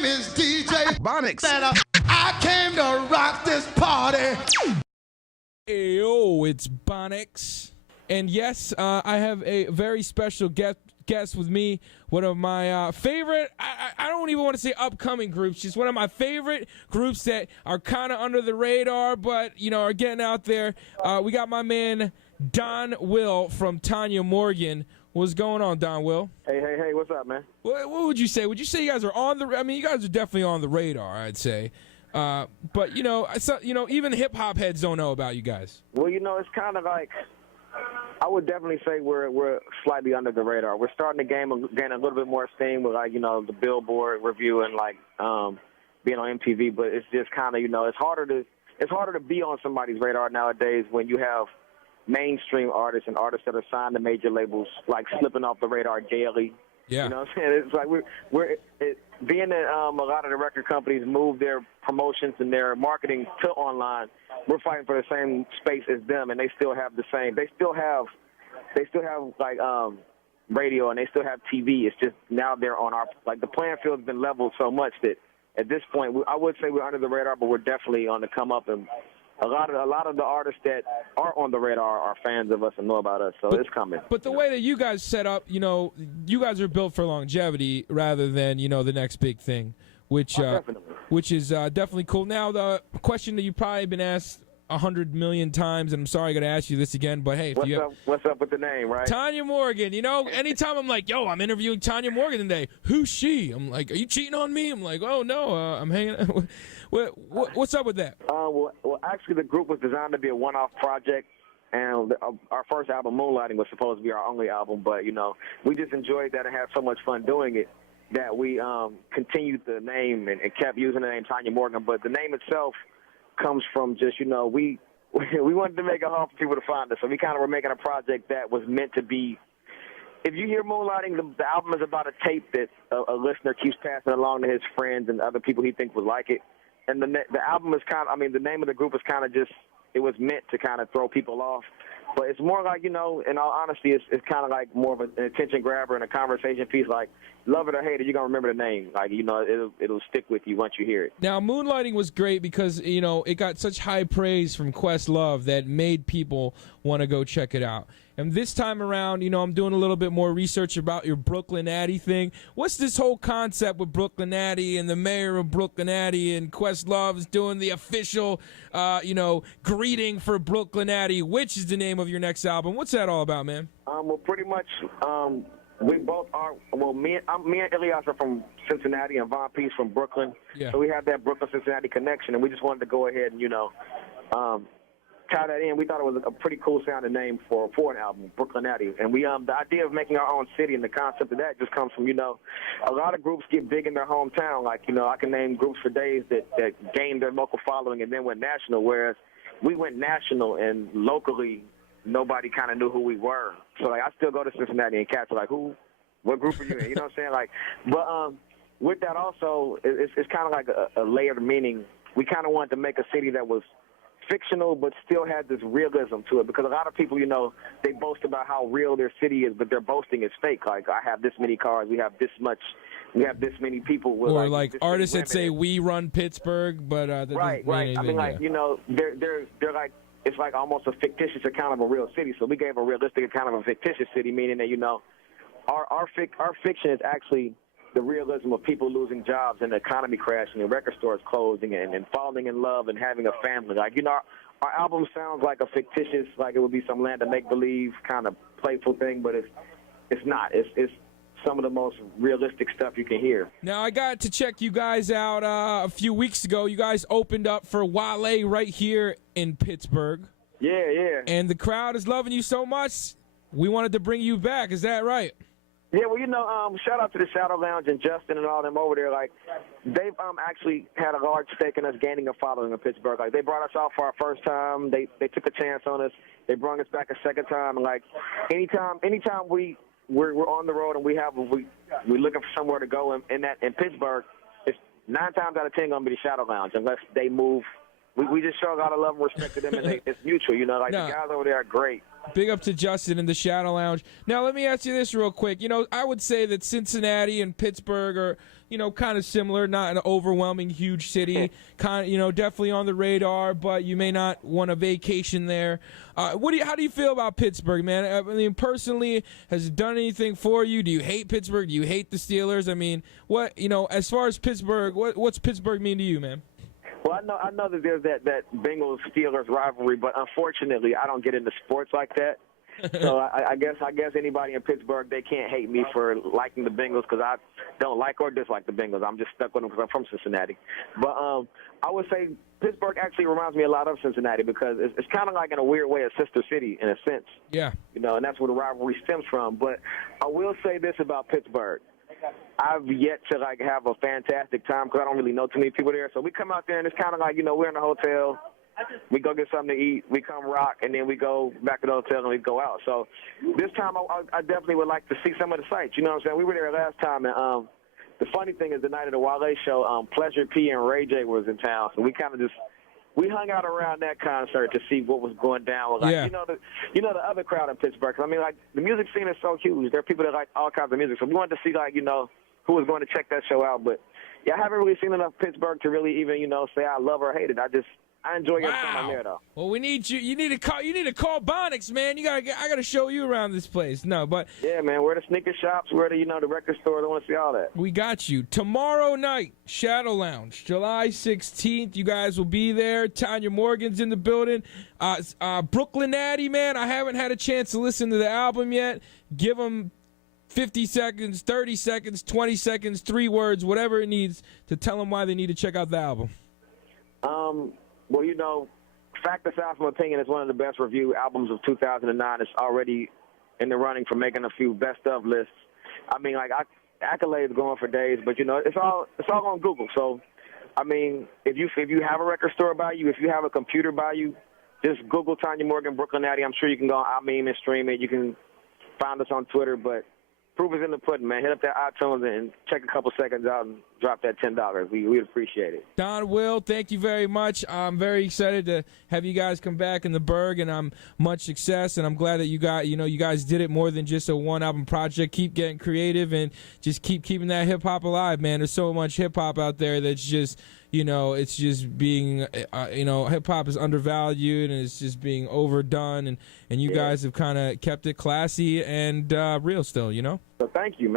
name is DJ Bonics. I came to rock this party. Yo, it's Bonics. And yes, I have a very special guest with me. One of my favorite, I don't even want to say upcoming groups, just one of my favorite groups that are kind of under the radar, but, you know, are getting out there. We got my man, Don Will from Tanya Morgan. What's going on, Don Will? Hey, what's up, man? What would you say? Would you say you guys are on the, I mean, you guys are definitely on the radar, I'd say. But, you know, even hip-hop heads don't know about you guys. Well, you know, it's kind of like, I would definitely say we're slightly under the radar. We're starting to gain a little bit more steam with, like, you know, the Billboard review and, like, being on MTV. But it's just kind of, you know, it's harder to be on somebody's radar nowadays when you have mainstream artists and artists that are signed to major labels, like, slipping off the radar daily. Yeah. You know what I'm saying? It's like being that a lot of the record companies move their promotions and their marketing to online, we're fighting for the same space as them, and they still have the same. They still have like radio, and they still have TV. It's just now they're on our, like, the playing field's been leveled so much that at this point, I would say we're under the radar, but we're definitely on the come up, and a lot of the artists that are on the radar are fans of us and know about us, so it's coming. But the way that you guys set up, you know, you guys are built for longevity rather than, you know, the next big thing, which is definitely cool. Now, the question that you've probably been asked 100 million times, and I'm sorry I got to ask you this again, but hey, what's up with the name, right? Tanya Morgan. You know, anytime I'm like, yo, I'm interviewing Tanya Morgan today. Who's she? I'm like, are you cheating on me? I'm like, oh no, I'm hanging out. What's up with that? Well, actually, the group was designed to be a one-off project, and our first album, Moonlighting, was supposed to be our only album, but, you know, we just enjoyed that and had so much fun doing it that we continued the name and kept using the name Tanya Morgan. But the name itself comes from just, you know, we wanted to make it hard for people to find us, so we kind of were making a project that was meant to be. If you hear Moonlighting, the album is about a tape that a listener keeps passing along to his friends and other people he thinks would like it. And the album is kind of, I mean, the name of the group is kind of just, it was meant to kind of throw people off. But it's more like, you know, in all honesty, it's kind of like more of an attention grabber and a conversation piece. Like, love it or hate it, you're going to remember the name. Like, you know, it'll stick with you once you hear it. Now, Moonlighting was great because, you know, it got such high praise from Questlove that made people want to go check it out. And this time around, you know, I'm doing a little bit more research about your Brooklyn Addy thing. What's this whole concept with Brooklyn Addy and the mayor of Brooklyn Addy and Questlove is doing the official, you know, greeting for Brooklyn Addy, which is the name of your next album? What's that all about, man? Well, pretty much, we both are. Well, me and Elias are from Cincinnati, and Von Peace from Brooklyn. Yeah. So we have that Brooklyn-Cincinnati connection, and we just wanted to go ahead and, you know, tie that in. We thought it was a pretty cool sounding name for an album, Brooklyn Addy. And we the idea of making our own city and the concept of that just comes from, you know, a lot of groups get big in their hometown. Like, you know, I can name groups for days that gained their local following and then went national, whereas we went national and locally nobody kind of knew who we were. So, like, I still go to Cincinnati and cats are like, what group are you in? You know what I'm saying? Like, but with that also, it's kind of like a layered meaning. We kind of wanted to make a city that was fictional but still had this realism to it, because a lot of people, you know, they boast about how real their city is, but their boasting is fake. Like, I have this many cars, we have this many people. With, or like artists that say we run Pittsburgh, but right. I mean, like, you know, they're like, it's like almost a fictitious account of a real city. So we gave a realistic account of a fictitious city, meaning that, you know, our fiction is actually the realism of people losing jobs and the economy crashing and record stores closing and falling in love and having a family. Like, you know, our album sounds like a fictitious, like it would be some land of make-believe kind of playful thing, but it's not. It's some of the most realistic stuff you can hear. Now, I got to check you guys out a few weeks ago. You guys opened up for Wale right here in Pittsburgh. Yeah. And the crowd is loving you so much, we wanted to bring you back. Is that right? Yeah, well, you know, shout out to the Shadow Lounge and Justin and all them over there. Like, they've actually had a large stake in us gaining a following in Pittsburgh. Like, they brought us out for our first time. They took a chance on us. They brought us back a second time. And, like, anytime we're on the road and we're looking for somewhere to go in Pittsburgh, it's 9 times out of 10 gonna be the Shadow Lounge unless they move. We just show a lot of love and respect to them, and it's mutual, you know. Like, the guys over there are great. Big up to Justin in the Shadow Lounge. Now, let me ask you this real quick. You know, I would say that Cincinnati and Pittsburgh are kind of similar, not an overwhelming huge city, kind of, definitely on the radar, but you may not want a vacation there. How do you feel about Pittsburgh, man? I mean, personally, has it done anything for you? Do you hate Pittsburgh? Do you hate the Steelers? I mean, as far as Pittsburgh, what's Pittsburgh mean to you, man? Well, I know that there's that Bengals-Steelers rivalry, but unfortunately, I don't get into sports like that. So I guess anybody in Pittsburgh, they can't hate me for liking the Bengals because I don't like or dislike the Bengals. I'm just stuck with them because I'm from Cincinnati. But I would say Pittsburgh actually reminds me a lot of Cincinnati because it's kind of like in a weird way a sister city in a sense. Yeah. And that's where the rivalry stems from. But I will say this about Pittsburgh. I've yet to have a fantastic time because I don't really know too many people there. So we come out there and it's kind of like, we're in a hotel. We go get something to eat, we come rock, and then we go back to the hotel and we go out. So this time I definitely would like to see some of the sights. You know what I'm saying? We were there last time, and the funny thing is the night of the Wale show, Pleasure P and Ray J was in town. So we kind of we hung out around that concert to see what was going down. The other crowd in Pittsburgh. I mean, the music scene is so huge. There are people that like all kinds of music. So we wanted to see, who was going to check that show out. But, yeah, I haven't really seen enough Pittsburgh to really even, say I love or hate it. I enjoy every time I'm there, though. Well, we need you. You need to call Bonics, man. I gotta show you around this place. No, but yeah, man. We're the sneaker shops. We're the record stores. I want to see all that. We got you tomorrow night. Shadow Lounge, July 16th. You guys will be there. Tanya Morgan's in the building. Brooklyn Natty, man. I haven't had a chance to listen to the album yet. Give them 50 seconds, 30 seconds, 20 seconds, 3 words, whatever it needs to tell them why they need to check out the album. Well, Fact the South, my opinion, is one of the best review albums of 2009. It's already in the running for making a few best of lists. I mean, accolades going for days, but it's all on Google. So, I mean, if you have a record store by you, if you have a computer by you, just Google Tanya Morgan, Brooklyn Natty. I'm sure you can go on iMeme and stream it. You can find us on Twitter, but proof is in the pudding, man. Hit up that iTunes and check a couple seconds out and drop that $10. We'd appreciate it. Don, Will, thank you very much. I'm very excited to have you guys come back in the BURGH, and I'm much success. And I'm glad that you guys did it more than just a one-album project. Keep getting creative and just keeping that hip hop alive, man. There's so much hip hop out there that's just, it's just being, hip hop is undervalued and it's just being overdone. And you guys have kind of kept it classy and real still, So thank you, man.